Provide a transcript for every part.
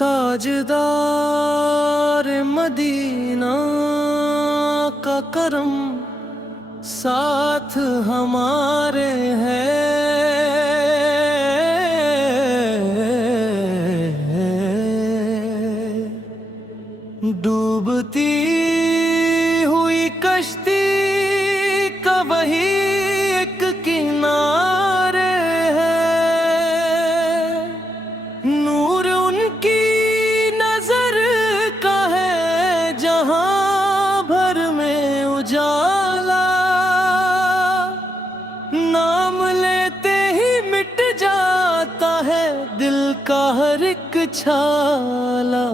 ताजदार Medina का करम साथ हमारे है। डूबती हुई कश्ती का वही एक किनारे है। नूर उनकी नजर का है जहां भर में उजाला। नाम लेते ही मिट जाता है दिल का हर एक छाला।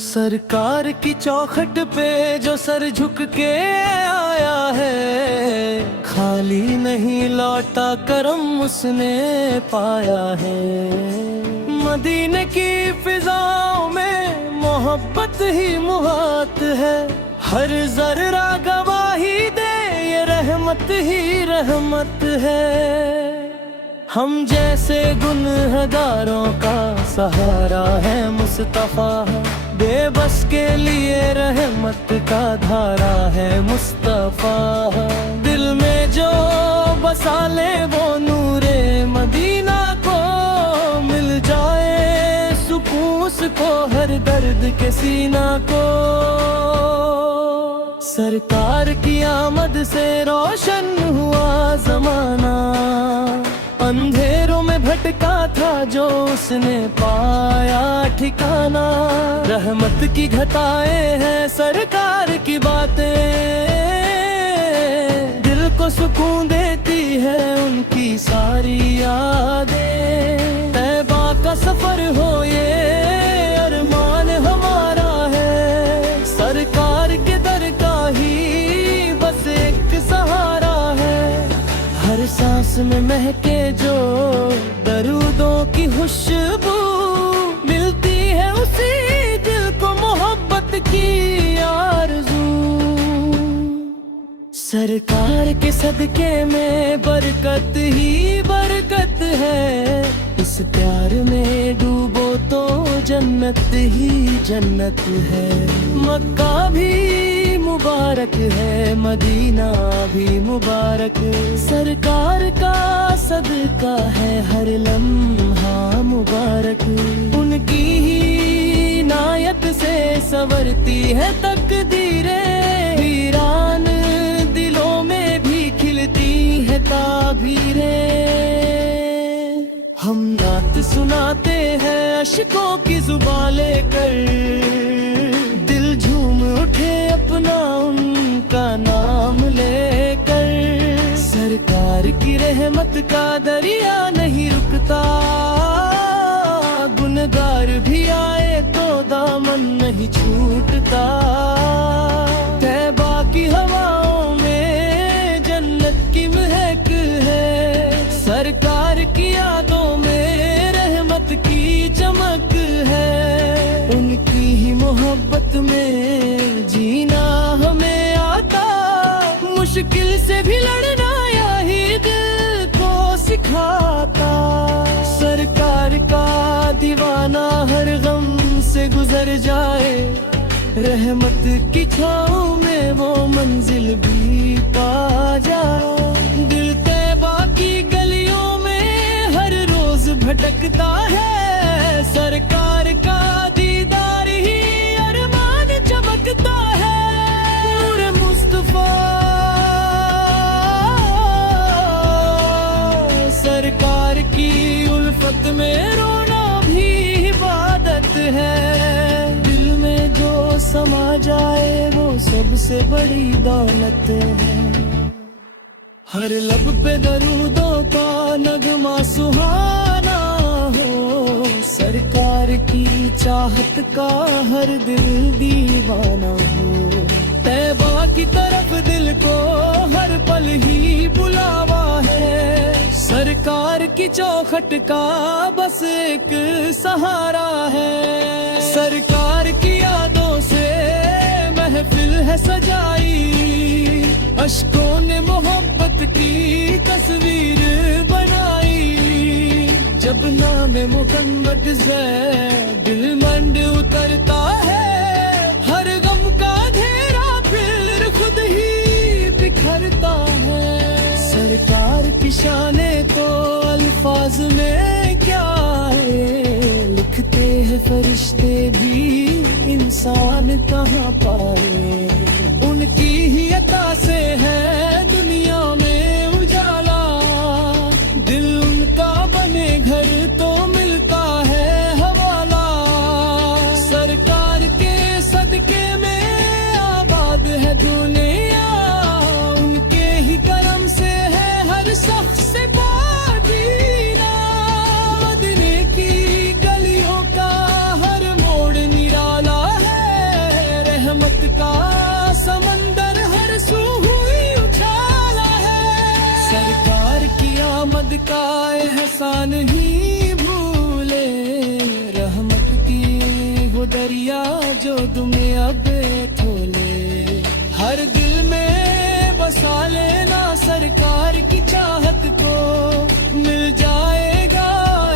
सरकार की चौखट पे जो सर झुक के आया है, खाली नहीं लौटा करम उसने पाया है। मदीने की फिजाओं में मोहब्बत ही मुहात है। हर जर्रा गवाही दे ये रहमत ही रहमत है। हम जैसे गुनहगारों का सहारा है मुस्तफा। बेबस के लिए रहमत का धारा है मुस्तफा। दिल में जो बसा ले वो नूरे मदीना को, मिल जाए सुकून उसको हर दर्द के सीना को। सरकार की आमद से रोशन हुआ जमाना। अंधेरों में भटका था जो उसने पाया ठिकाना। रहमत की घटाएं हैं सरकार की बातें, दिल को सुकून देती है उनकी सारी यादें। तैबा का सफर हो ये अरमान हमारा है। सरकार के दर का ही बस एक सहारा है। हर सांस में महके जो दरूदों की खुशबू, मिलती है उसी दिल को मोहब्बत की आरज़ू। सरकार के सदके में बरकत ही बरकत है। इस प्यार में डूबो तो जन्नत ही जन्नत है। मक्का भी मुबारक है, मदीना भी मुबारक। सरकार का सदका है हर लम्हा मुबारक। उनकी ही नायत से संवरती है तकदीरें। वीरान दिलों में भी खिलती है ताबीरें। हम नात सुनाते हैं अशकों की जुबान लेकर। दिल झूम उठे अपना उनका नाम लेकर। सरकार की रहमत का दरिया नहीं रुकता। गुनहगार भी आए तो दामन नहीं छूटता। तैबा की हवाओं में जन्नत की महक है। सरकार की यादों में रहमत की चमक है। उनकी ही मोहब्बत में जीना हमें आता। मुश्किल से भी लड़ना यही दिल को सिखाता। सरकार का दीवाना हर गम से गुजर जाए। रहमत की छाँव में वो मंजिल भी पा जाए। दिल तैबा की गलियों में हर रोज भटकता है। सरकार का दीदार ही अरमान चमकता है। नूर मुस्तफा सरकार की उल्फत में रोना भी इबादत है। दिल में जो समा जाए वो सबसे बड़ी दौलत है। हर लब पे दरूदों का नगमा सुहाना हो। सरकार की चाहत का हर दिल दीवाना हो। तैबा की तरफ दिल को हर पल ही बुलावा है। सरकार की चौखट का बस एक सहारा है। सरकार की यादों से महफिल है सजाई। अश्कों ने मोहब्बत की तस्वीर बनाई। जब नाम में मुकंगट से दिल मंड उतरता है, हर गम का घेरा फिर खुद ही बिखरता है। सरकार की शाने तो अल्फाज में क्या है, लिखते हैं फरिश्ते भी इंसान कहाँ पाए। उनकी ही अता से है दुनिया में उजाला, दिल उनका बने घर तो मिलता है हवाला। सरकार के सदके में आबाद है दुनिया, उनके ही करम से है हर शख्स से पादीना। मदीने की गलियों का हर मोड़ निराला है, रहमत का समंदर हर सू हुई उछाला है। सरकार की आमद का एहसान ही भूले, रहमत की वो दरिया जो तुम्हें अब थोले। हर दिल में बसा लेना सरकार की चाहत को, मिल जाएगा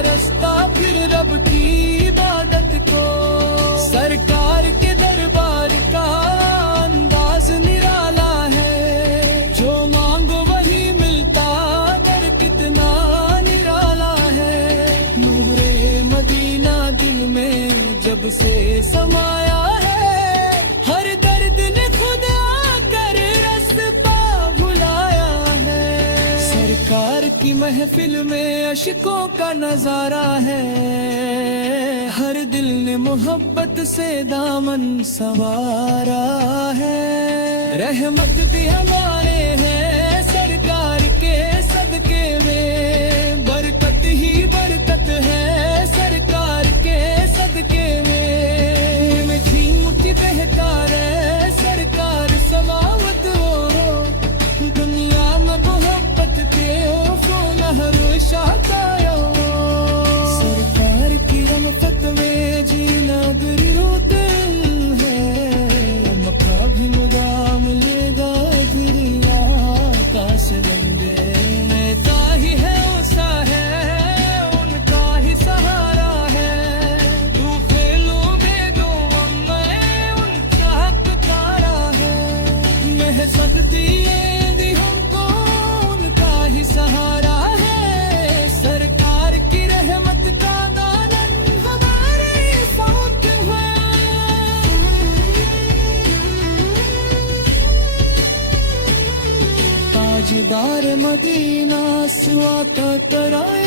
रास्ता फिर रब की इबादत को। सरकार के दरबार का अंदाज निराला है, जो मांगो वही मिलता, दर कितना निराला है। नूरे मदीना दिल में जब से समाया है, हर दर्द ने खुद आकर रस्ता भुलाया है। सरकार की महफिल में अशकों का नजारा है, हर दिल ने मोहब्बत से दामन संवारा है। रहमत भी हमारे हैं सरकार के सदके में, बरकत ही बरकत है सरकार के सदके में। मीठी मुट्ठी बेहकार है सरकार समावत हो, दुनिया में मोहब्बत के हो नहर शातायो। सरकार की रमफत में जीना दुरूद है, मक्का भी मुदाम लेगा फिर आकाश बंदे। नेता ही है ओसा है, उनका ही सहारा है, तू फेलो बेदो मैं उनका हक तारा है। मैं सकती दी हमको उनका ही सहारा है, सरकार की रहमत का दानन हमारे साथ है। ताजदार मदीना स्वाता तराया